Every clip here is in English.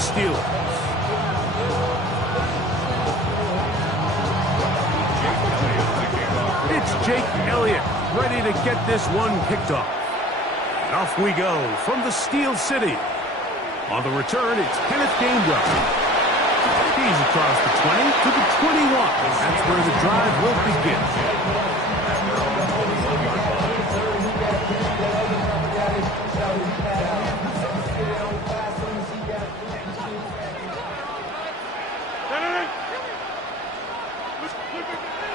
Steelers. It's Jake Elliott ready to get this one kicked off. And off we go from the Steel City. On the return, it's Kenneth Gainwell. He's across the 20 to the 21. That's where the drive will begin.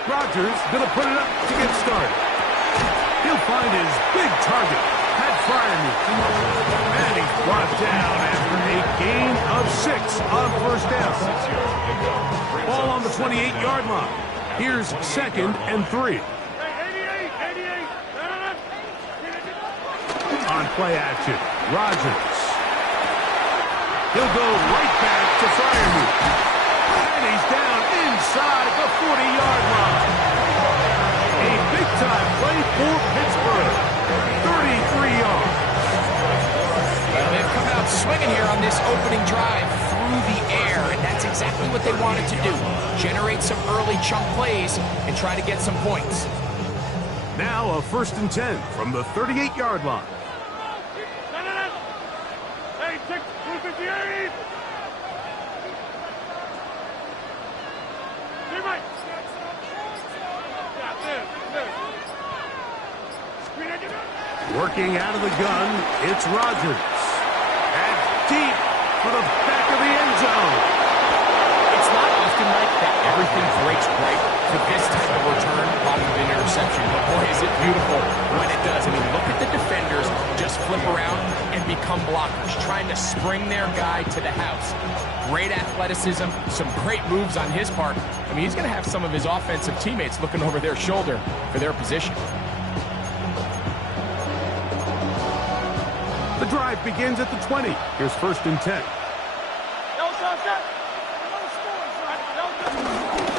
Rodgers gonna put it up to get started. He'll find his big target, Pat Fryermuth. And he's brought down after a gain of 6 on first down. Ball on the 28-yard line. Here's 2nd and 3. On play action, Rodgers. He'll go right back to Fryermuth. And he's down inside the 40-yard line. A big-time play for Pittsburgh. 33 yards. Well, they've come out swinging here on this opening drive through the air, and that's exactly what they wanted to do. Generate some early chunk plays and try to get some points. Now a 1st and 10 from the 38-yard line. Hey, 258! Working out of the gun, it's Rodgers. And deep for the back of the end zone. It's not often like that everything breaks right for this type of return off of an interception. But boy, is it beautiful when it does. I mean, look at the defenders just flip around and become blockers, trying to spring their guy to the house. Great athleticism, some great moves on his part. I mean, he's going to have some of his offensive teammates looking over their shoulder for their position. The drive begins at the 20. Here's 1st and 10.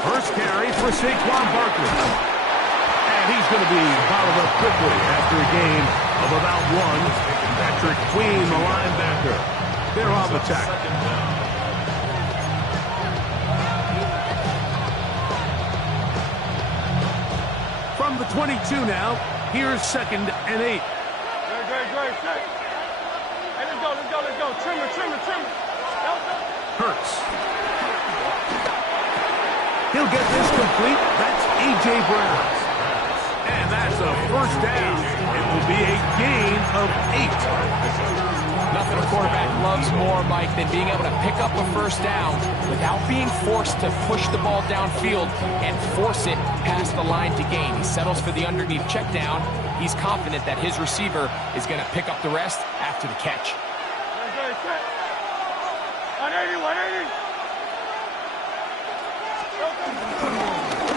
First carry for Saquon Barkley. And he's going to be followed up quickly after a gain of about 1. Patrick Queen, the linebacker. They're on the tackle. From the 22 now, here's 2nd and 8. Great. Hey, let's go. Trimmer. Hurts. He'll get this complete. That's A.J. Brown. And that's a 1st down. It will be a gain of 8. Nothing a quarterback loves more, Mike, than being able to pick up a 1st down without being forced to push the ball downfield and force it past the line to gain. He settles for the underneath check down. He's confident that his receiver is going to pick up the rest after the catch. 180.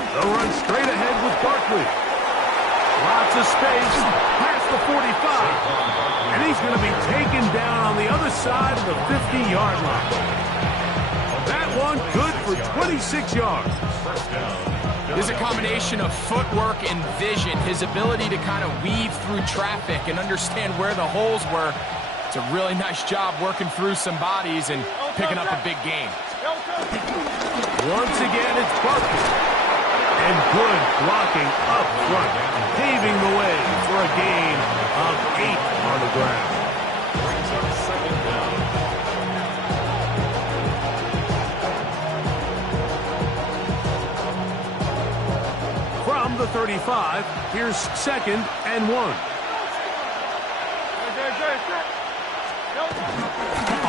They'll run straight ahead with Barkley. Lots of space past the 45. And he's going to be taken down on the other side of the 50-yard line. That one good for 26 yards. There's a combination of footwork and vision, his ability to kind of weave through traffic and understand where the holes were. It's a really nice job working through some bodies and picking up a big gain. Once again, it's Barkley. And good blocking up front, paving the way for a gain of 8 on the ground. From the 35, here's 2nd and 1.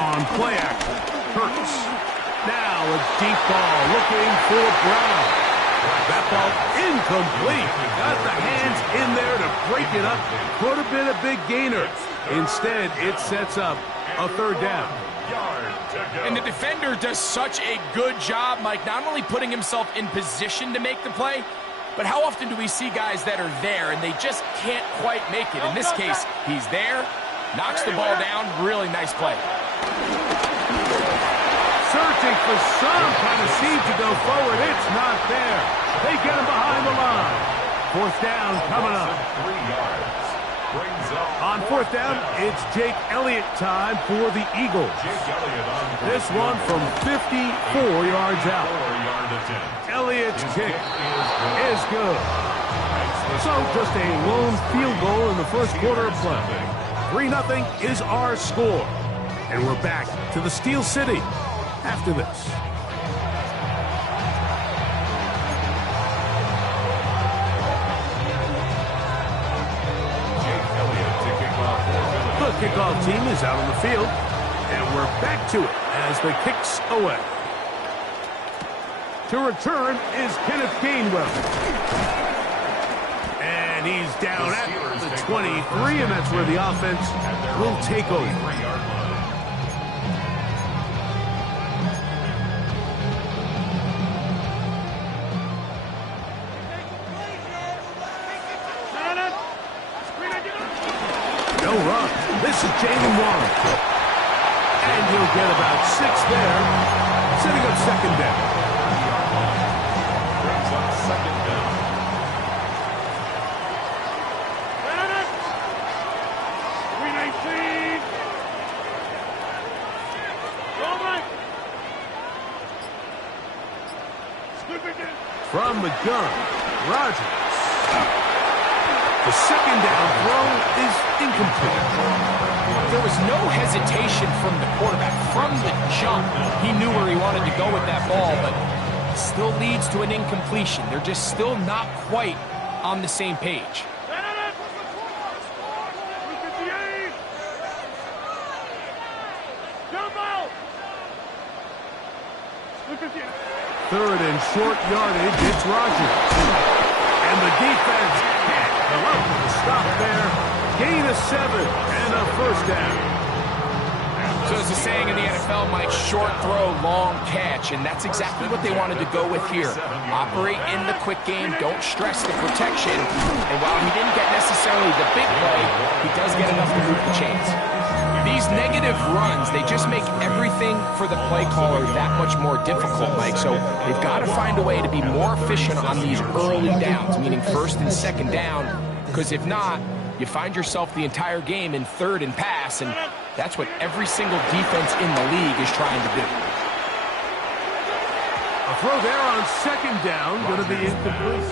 On play action, Hurts. Now a deep ball looking for Brown. That ball incomplete. Got the hands in there to break it up. Could have been a big gainer. Instead, it sets up a 3rd down. And the defender does such a good job, Mike, not only putting himself in position to make the play, but how often do we see guys that are there and they just can't quite make it? In this case, he's there, knocks the ball down. Really nice play. Searching for some kind of seed to go forward. It's not there. They get him behind the line. 4th down coming up. On fourth down, it's Jake Elliott time for the Eagles. This one from 54 yards out. Elliott's kick is good. So just a lone field goal in the first quarter of play. 3-0 is our score. And we're back to the Steel City after this. The kickoff team is out on the field, and we're back to it as the kick's away. To return is Kenneth Gainwell. And he's down at the 23, and that's where the offense will take over. No run. This is Jalen Warren. And he'll get about 6 there, setting up second down. Brings up second down. From the gun, Rodgers. The second down throw is incomplete. There was no hesitation from the quarterback. From the jump, he knew where he wanted to go with that ball, but it still leads to an incompletion. They're just still not quite on the same page. Third and short yardage, it's Rodgers. And the defense can't come up with a stop there. Gain of 7 and a first down. So as the saying in the NFL, Mike, short throw, long catch, and that's exactly what they wanted to go with here. Operate in the quick game, don't stress the protection, and while he didn't get necessarily the big play, he does get enough to move the chains. These negative runs, they just make everything for the play caller that much more difficult, Mike. So they've got to find a way to be more efficient on these early downs, meaning first and second down, because if not, you find yourself the entire game in third and pass, and that's what every single defense in the league is trying to do. A throw there on second down, going to be incomplete.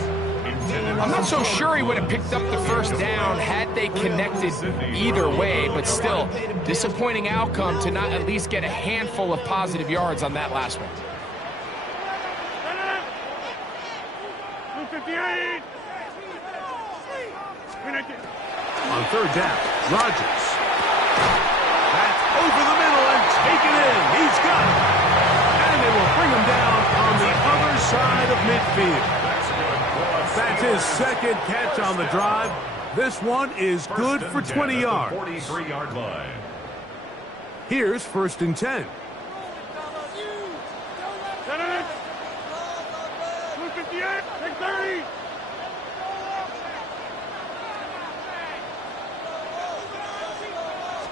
I'm not so sure he would have picked up the first down had they connected either way, but still, disappointing outcome to not at least get a handful of positive yards on that last one. 258. On third down, Rodgers. That's over the middle and taken in. He's got it. And they will bring him down on the other side of midfield. That's his second catch on the drive. This one is good for 20 yards. 43-yard line. Here's first and 10. 258. 630.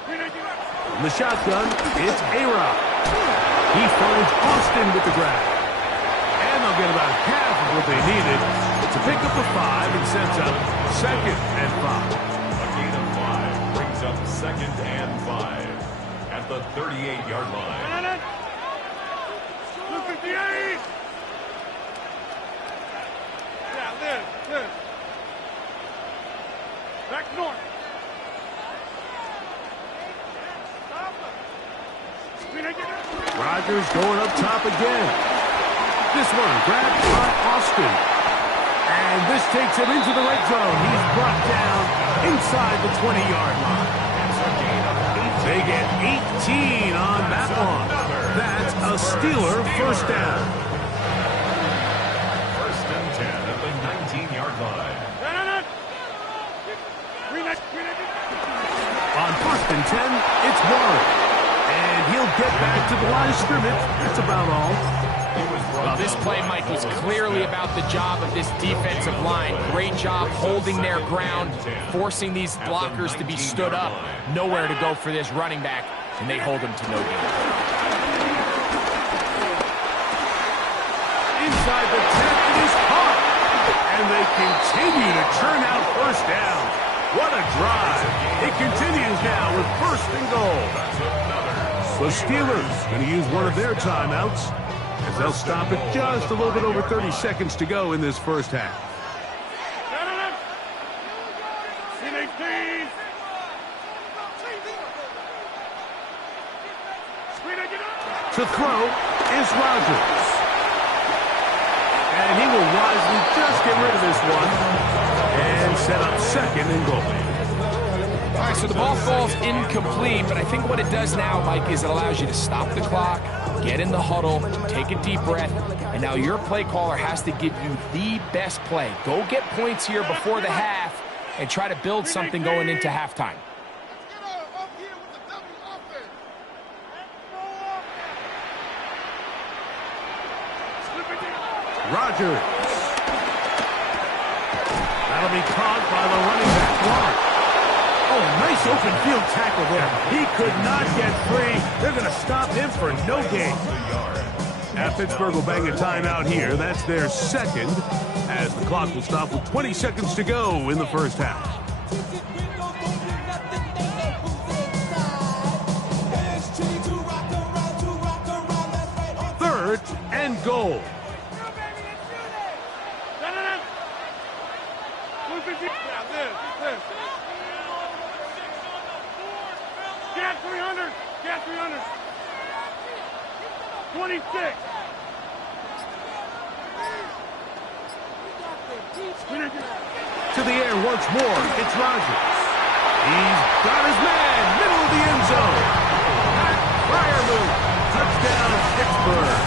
From the shotgun, it's A-Rod. He finds Austin with the grab. And they'll get about half of what they needed to pick up the 5 and sets up second and 5. A gain of 5 brings up second and 5 at the 38-yard line. 258. Yeah, this. Back north. Rodgers going up top again. This one grabbed by Austin. And this takes him into the red zone. He's brought down inside the 20-yard line. They get 18 on that one. That's a Steeler first down. First and 10 at the 19-yard line. On first and 10, it's Warren. And he'll get back to the line of scrimmage. That's about all. Well, this play, Mike, was clearly about the job of this defensive line. Great job holding their ground, forcing these blockers to be stood up. Nowhere to go for this running back, and they hold him to no gain. Inside the 10, it is caught. And they continue to churn out first down. What a drive. It continues now with first and goal. The Steelers going to use one of their timeouts as they'll stop it just a little bit over 30 seconds to go in this first half. To throw is Rodgers. And he will wisely just get rid of this one and set up second and goal. All right, so the ball falls incomplete, but I think what it does now, Mike, is it allows you to stop the clock, get in the huddle, take a deep breath, and now your play caller has to give you the best play. Go get points here before the half and try to build something going into halftime. Rodgers. That'll be caught by the running back, Clark. Oh, nice open field tackle there. He could not get free. They're going to stop him for no gain. Now Pittsburgh will bang a timeout here. That's their second, as the clock will stop with 20 seconds to go in the first half. Third and goal. Get 300! Get 300! 26! To the air once more, it's Rodgers. He's got his man, middle of the end zone. Fire move, touchdown Pittsburgh.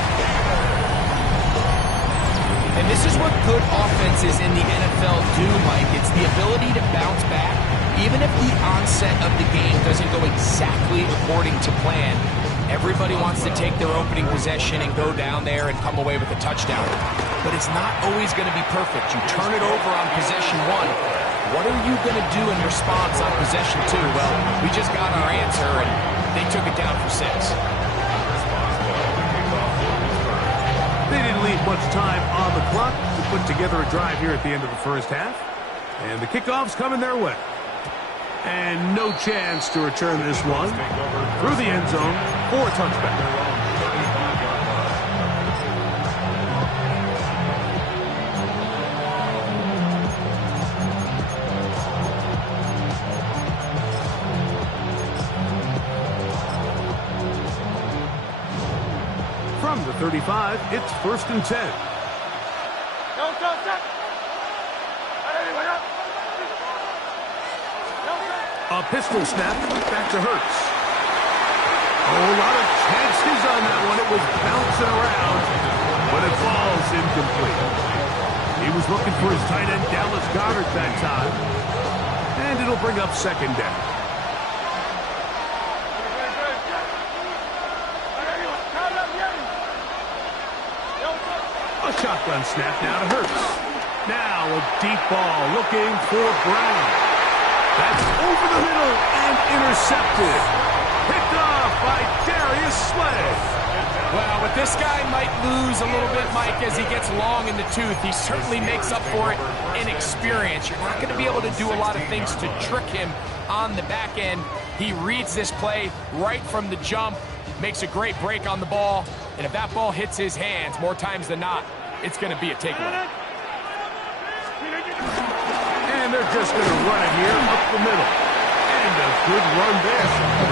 And this is what good offenses in the NFL do, Mike. It's the ability to bounce back. Even if the onset of the game doesn't go exactly according to plan, everybody wants to take their opening possession and go down there and come away with a touchdown. But it's not always going to be perfect. You turn it over on possession one. What are you going to do in response on possession two? Well, we just got our answer, and they took it down for 6. They didn't leave much time on the clock to put together a drive here at the end of the first half. And the kickoff's coming their way. And no chance to return this one through the end zone for a touchback. From the 35, it's first and 10. A pistol snap back to Hurts. Oh, a lot of chances on that one. It was bouncing around, but it falls incomplete. He was looking for his tight end, Dallas Goedert, that time. And it'll bring up second down. A shotgun snap now to Hurts. Now a deep ball looking for Brown. That's over the middle and intercepted. Picked off by Darius Slay. Well, with this guy might lose a little bit, Mike, as he gets long in the tooth. He certainly makes up for it in experience. You're not going to be able to do a lot of things to trick him on the back end. He reads this play right from the jump, makes a great break on the ball, and if that ball hits his hands more times than not, it's going to be a takeaway. And they're just going to run it here up the middle. And a good run there.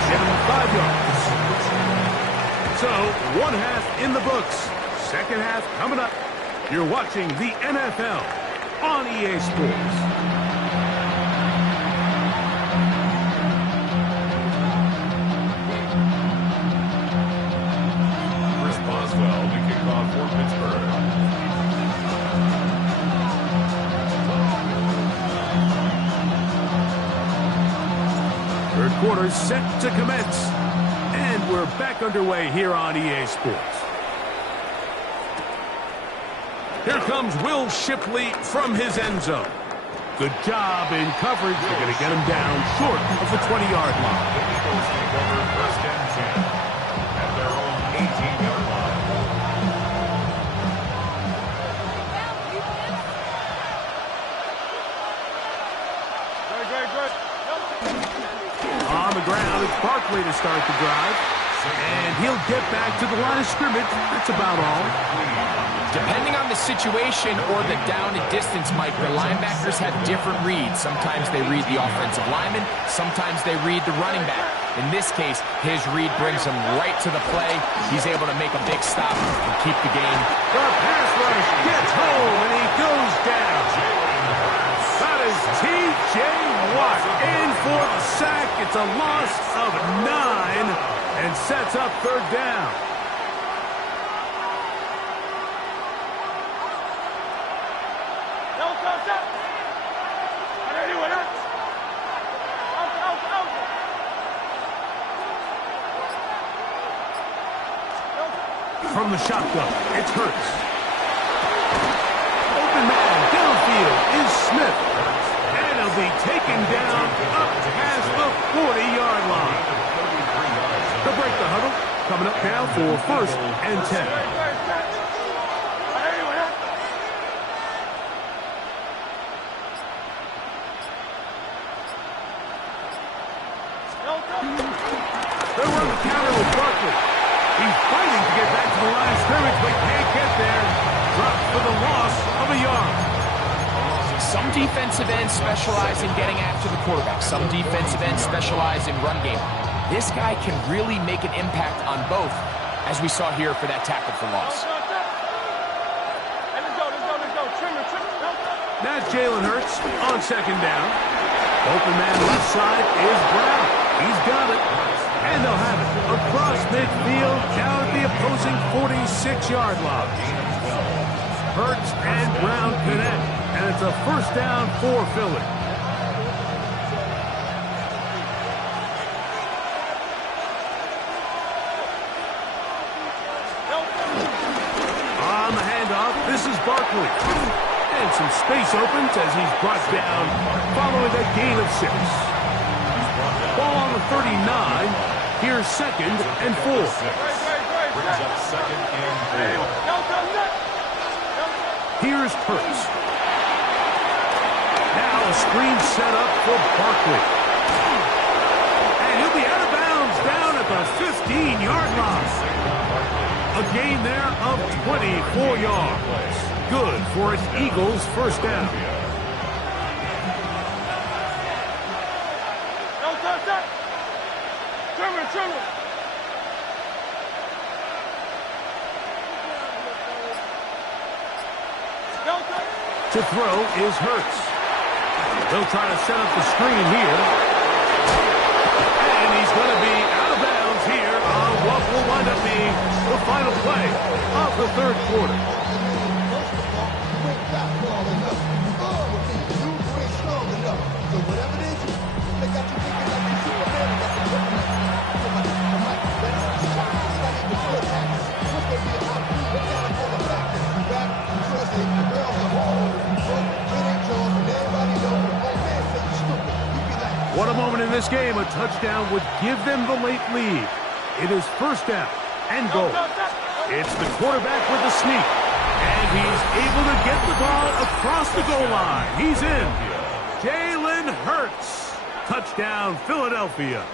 Get him 5 yards. So, one half in the books. Second half coming up. You're watching the NFL on EA Sports. Chris Boswell, the kickoff for Pittsburgh. Third quarter set to commence. And we're back underway here on EA Sports. Here comes Will Shipley from his end zone. Good job in coverage. They're going to get him down short of the 20-yard line. First and 10 at their own 18-yard line. Great. start the drive. And he'll get back to the line of scrimmage. That's about all. Depending on the situation or the down and distance, Mike, the linebackers have different reads. Sometimes they read the offensive lineman. Sometimes they read the running back. In this case, his read brings him right to the play. He's able to make a big stop and keep the game. The pass rush gets home, and he goes down. That is T.J. Watt in for the sack. It's a loss of 9 and sets up third down. From the shotgun, it's Hurts. Open man downfield is Smith. And he'll be taken down up past the 40-yard line. They'll break the huddle. Coming up now for first and 10. They'll run the counter with Barkley. He's fighting to get back to the line of scrimmage, but can't get there. Dropped for the loss of a yard. Some defensive ends specialize in getting after the quarterback. Some defensive ends specialize in run game. This guy can really make an impact on both, as we saw here for that tackle for loss. That's Jalen Hurts on second down. Open man left side is Brown. He's got it. And they'll have it across midfield down at the opposing 46-yard line. Hurts and Brown connect, and it's a first down for Philly. On the handoff, this is Barkley. And some space opens as he's brought down following a gain of 6. Ball on the 39. Here's second and 4. Brings up second and 4. Here's Hurts. Now a screen set up for Barkley. And he'll be out of bounds down at the 15-yard line. A gain there of 24 yards. Good for an Eagles first down. To throw is Hurts. They'll try to set up the screen here. And he's going to be out of bounds here on what will wind up being the final play of the third quarter. What a moment in this game. A touchdown would give them the late lead. It is first down and goal. It's the quarterback with the sneak. And he's able to get the ball across the goal line. He's in. Jalen Hurts. Touchdown, Philadelphia.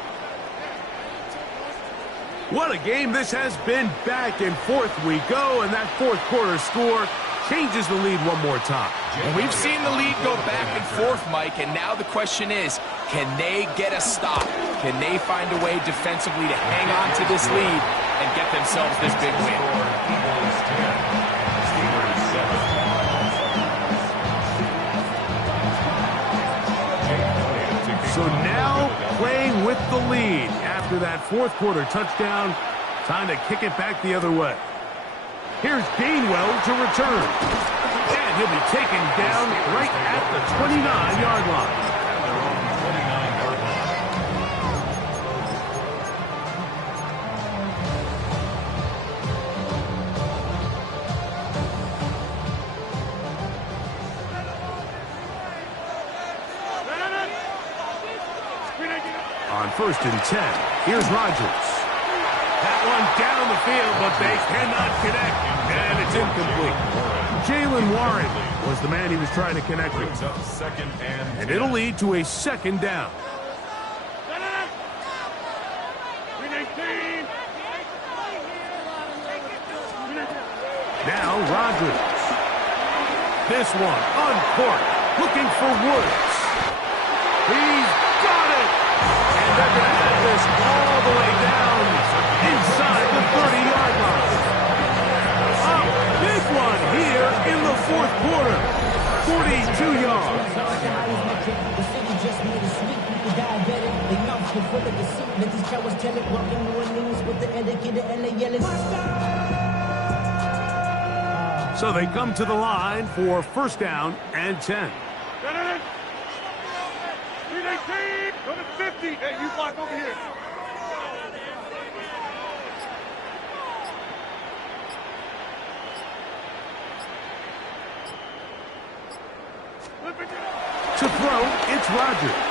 What a game this has been. Back and forth we go. And that fourth quarter score changes the lead one more time. And we've seen the lead go back and forth, Mike, and now the question is, can they get a stop? Can they find a way defensively to hang on to this lead and get themselves this big win? So now playing with the lead after that fourth quarter touchdown, time to kick it back the other way. Here's Gainwell to return. And he'll be taken down right at the 29-yard line. On first and 10, here's Rodgers. That one down the field, but they cannot connect, and it's incomplete. Jalen Warren was the man he was trying to connect with. And it'll lead to a second down. Now Rodgers. This one uncorked, looking for Woods. He's got it! And they're going to have this all the way down inside the 30-yard line. A big one here in the fourth quarter. 42 yards. So they come to the line for first down and 10. Go to 50. Hey, you block over here. To throw, it's Rodgers.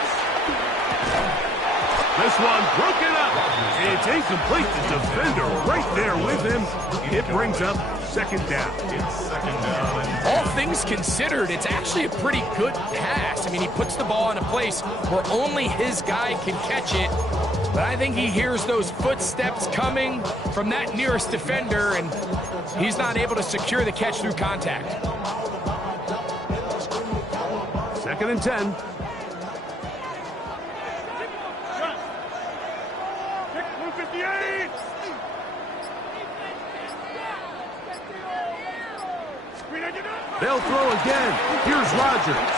This one broken up. It's incomplete. The defender right there with him. It brings up second down. It's second down. All things considered, it's actually a pretty good pass. I mean, he puts the ball in a place where only his guy can catch it. But I think he hears those footsteps coming from that nearest defender, and he's not able to secure the catch through contact. Second and 10. They'll throw again. Here's Rodgers.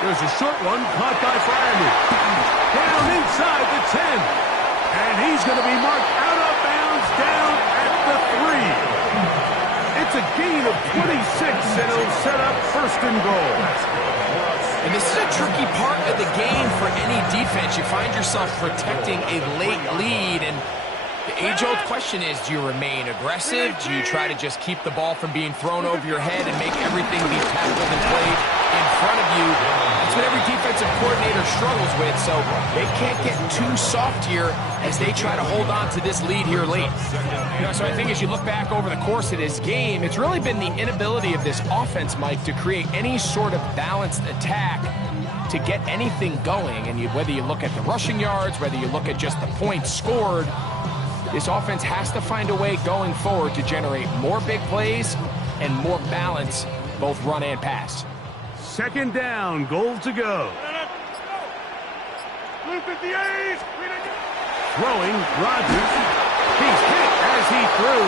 There's a short one caught by Freiermuth. Down inside the 10. And he's going to be marked out of bounds down at the 3. It's a gain of 26, and it'll set up first and goal. And this is a tricky part of the game for any defense. You find yourself protecting a late lead, and the age-old question is, do you remain aggressive? Do you try to just keep the ball from being thrown over your head and make everything be tackled and played in front of you? That's what every defensive coordinator struggles with, so they can't get too soft here as they try to hold on to this lead here late. So I think as you look back over the course of this game, it's really been the inability of this offense, Mike, to create any sort of balanced attack to get anything going. And whether you look at the rushing yards, whether you look at just the points scored, this offense has to find a way going forward to generate more big plays and more balance, both run and pass. Second down, goal to go. Blue 58. Throwing, Rodgers. He's hit as he threw.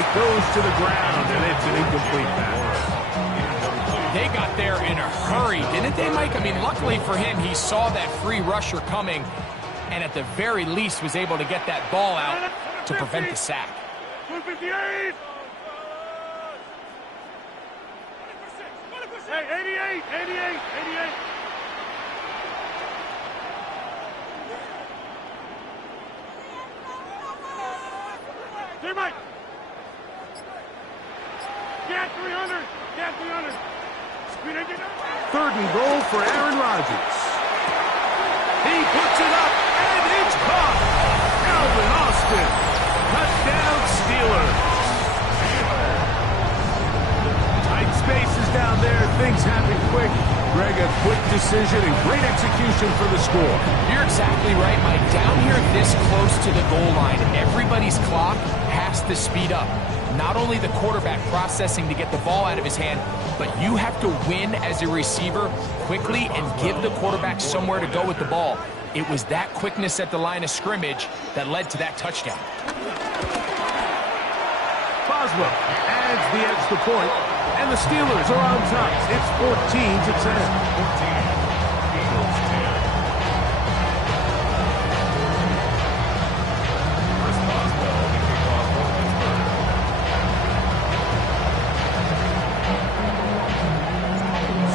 It goes to the ground, and it's an incomplete pass. They got there in a hurry, didn't they, Mike? I mean, luckily for him, he saw that free rusher coming, and at the very least was able to get that ball out to prevent the sack. 58. Hey, 88. Hey, Mike. Get 300. Get 300. Third and goal for Aaron Rodgers. He puts it up, and it's caught. Alvin Austin. Touchdown Steelers. Tight spaces down there. Things happen quick. Greg, a quick decision and great execution for the score. You're exactly right, Mike. Down here this close to the goal line, everybody's clock has to speed up. Not only the quarterback processing to get the ball out of his hand, but you have to win as a receiver quickly and give the quarterback somewhere to go with the ball. It was that quickness at the line of scrimmage that led to that touchdown. Boswell adds the extra point, and the Steelers are on top. It's 14-10.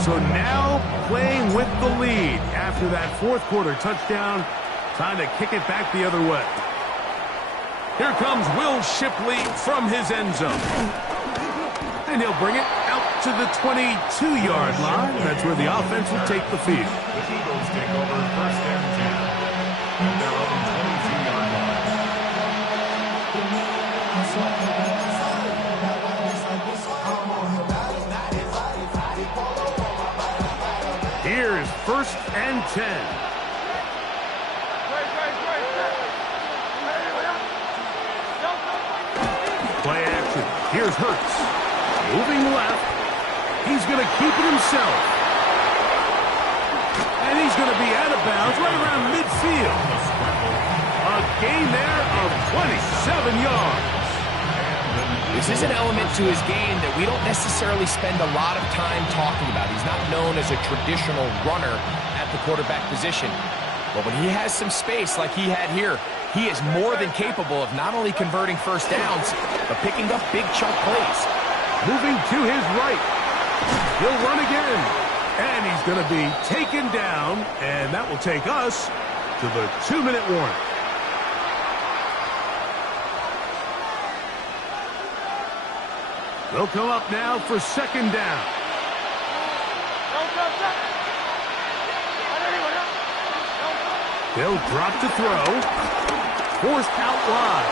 So now playing with the lead after that fourth quarter touchdown. Time to kick it back the other way. Here comes Will Shipley from his end zone. And he'll bring it out to the 22-yard line. That's where the offense will take the field. The Eagles take over first and 10 at their own 22-yard line. Here's first and 10. Play action. Here's Hurts. Moving left. He's going to keep it himself. And he's going to be out of bounds right around midfield. A gain there of 27 yards. This is an element to his game that we don't necessarily spend a lot of time talking about. He's not known as a traditional runner at the quarterback position. But when he has some space like he had here, he is more than capable of not only converting first downs, but picking up big chunk plays. Moving to his right. He'll run again. And he's going to be taken down. And that will take us to the 2-minute warning. They'll come up now for second down. They'll drop to throw. Forced out wide.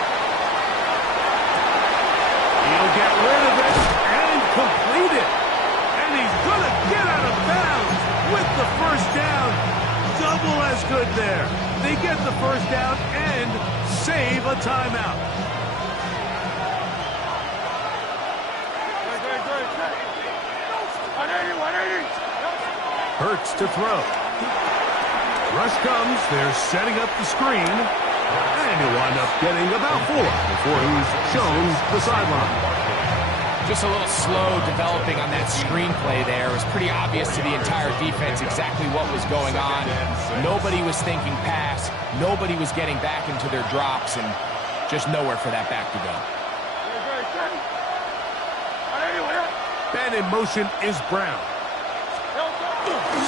He'll get rid of it and complete it. And he's going to get out of bounds with the first down. Double as good there. They get the first down and save a timeout. Hurts to throw. Rush comes. They're setting up the screen. And he'll wind up getting about 4 before he's shown the sideline. Just a little slow developing on that screenplay there. It was pretty obvious to the entire defense exactly what was going on. Nobody was thinking pass. Nobody was getting back into their drops, and just nowhere for that back to go. And in motion is Brown.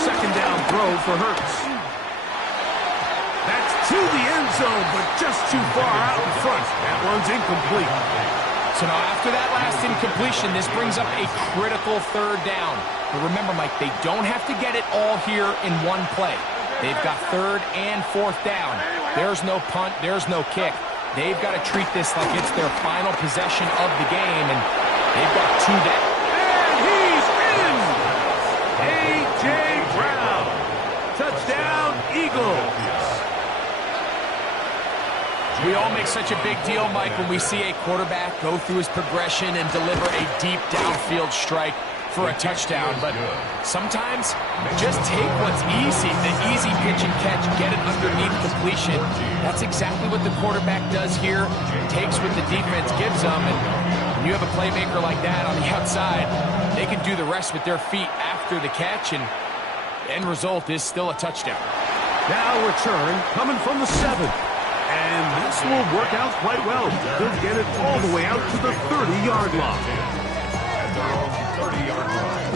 Second down throw for Hurts. That's to the end zone, but just too far out in front. That one's incomplete. So now after that last incompletion, this brings up a critical third down. But remember, Mike, they don't have to get it all here in one play. They've got third and fourth down. There's no punt. There's no kick. They've got to treat this like it's their final possession of the game, and they've got 2 down. He's in! A.J. Brown. Touchdown, Eagles. We all make such a big deal, Mike, when we see a quarterback go through his progression and deliver a deep downfield strike for a touchdown. But sometimes just take what's easy, the easy pitch and catch, get it underneath completion. That's exactly what the quarterback does here. Takes what the defense gives them, and when you have a playmaker like that on the outside, they can do the rest with their feet after the catch, and the end result is still a touchdown. Now return coming from the 7. And this will work out quite well. They'll get it all the way out to the 30-yard line. At their own 30-yard line.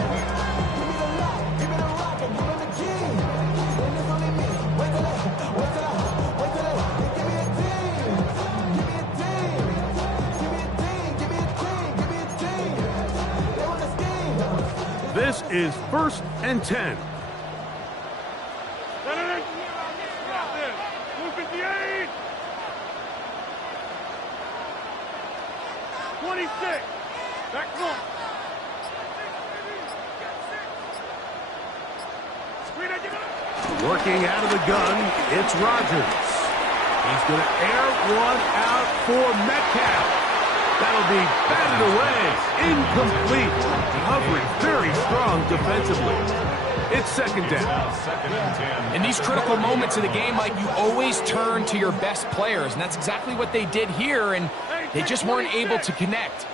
This is 1st and 10. 26. Back one. Working out of the gun, it's Rodgers. He's going to air one out for Metcalf. That'll be batted away. Incomplete. Coverage very strong defensively. It's second down. In these critical moments of the game, Mike, you always turn to your best players, and that's exactly what they did here, and they just weren't able to connect.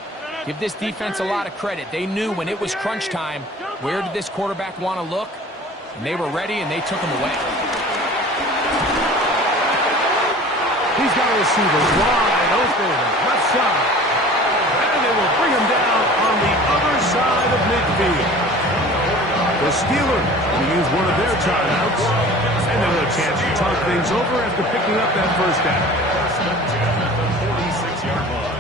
Give this defense a lot of credit. They knew when it was crunch time, where did this quarterback want to look, and they were ready, and they took him away. He's got a receiver wide open, left side, and they will bring him down on the other side of midfield. The Steelers will use one of their timeouts, and they'll have a chance to talk things over after picking up that first down. At the 46-yard line.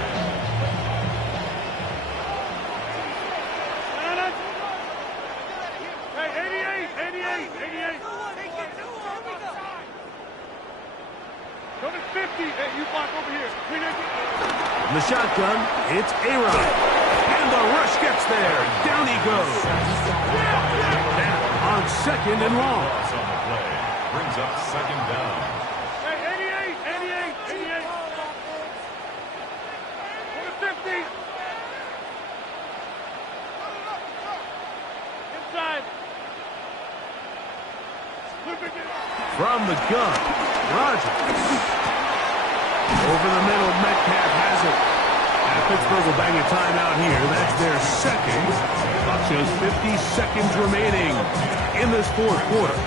Hey, 88. Come to 50. Hey, you block over here. In the shotgun, it's A-Rod. And the rush gets there. Down he goes. Now on second and long. On the play. Brings up second down. Hey, 88. Come to 50. From the gun, Rodgers. Over the middle, Metcalf has it. And Pittsburgh will bang a timeout here. That's their second. Clock shows 50 seconds remaining in this fourth quarter.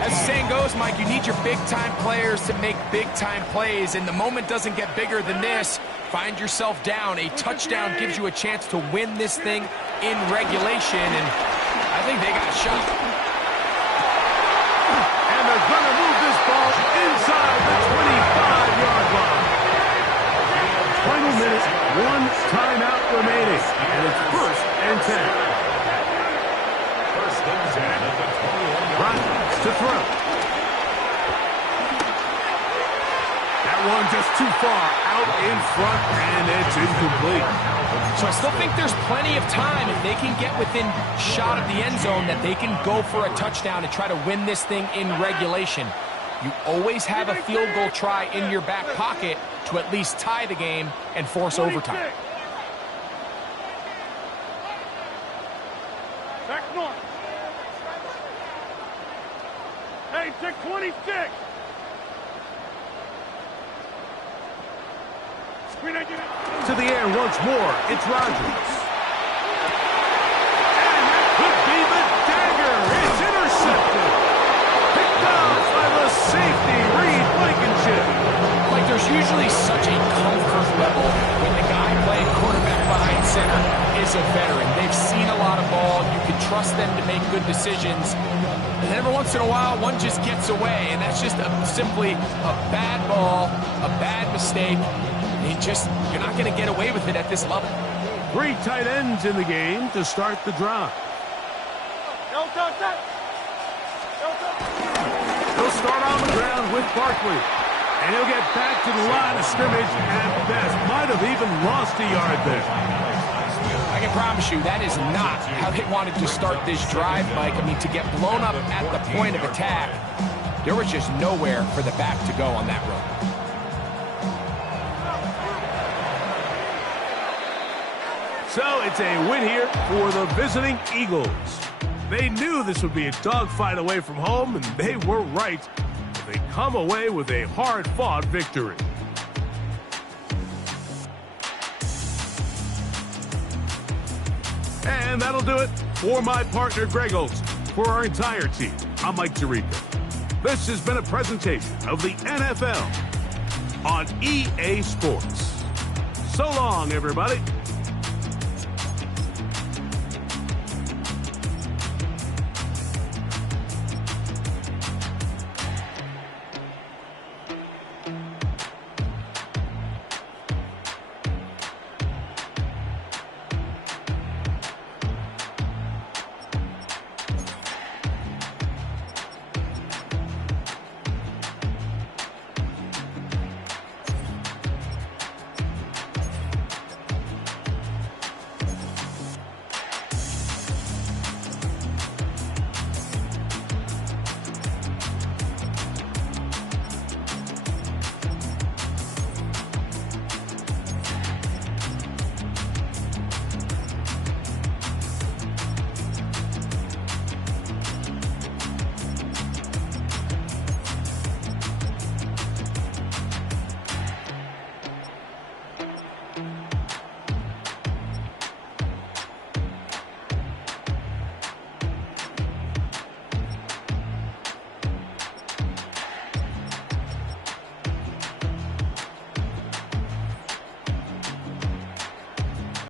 As the saying goes, Mike, you need your big-time players to make big-time plays, and the moment doesn't get bigger than this. Find yourself down. A touchdown gives you a chance to win this thing in regulation, and I think they got a shot. And they're going to move this ball inside the 25-yard line. Final minute, one timeout remaining, and it's 1st and 10. First and 10 at the 21. Rodgers to throw. That one just too far out in front, and it's incomplete. So I still think there's plenty of time if they can get within shot of the end zone that they can go for a touchdown and try to win this thing in regulation. You always have a field goal try in your back pocket to at least tie the game and force overtime. Back north. Hey, check 26. To the air once more, it's Rodgers. And that could be the dagger. It's intercepted. Picked off by the safety, Reed Blankenship. Like, there's usually such a comfort level when the guy playing quarterback behind center is a veteran. They've seen a lot of ball. You can trust them to make good decisions. And every once in a while, one just gets away, and that's just simply a bad ball, a bad mistake. You're not going to get away with it at this level. 3 tight ends in the game to start the drive. He'll He'll start on the ground with Barkley. And he'll get back to the line of scrimmage at best. Might have even lost a yard there. I can promise you that is not how they wanted to start this drive, Mike. I mean, to get blown up at the point of attack, there was just nowhere for the back to go on that run. So it's a win here for the visiting Eagles. They knew this would be a dogfight away from home, and they were right. They come away with a hard-fought victory. And that'll do it for my partner, Greg Olson. For our entire team, I'm Mike Tirico. This has been a presentation of the NFL on EA Sports. So long, everybody.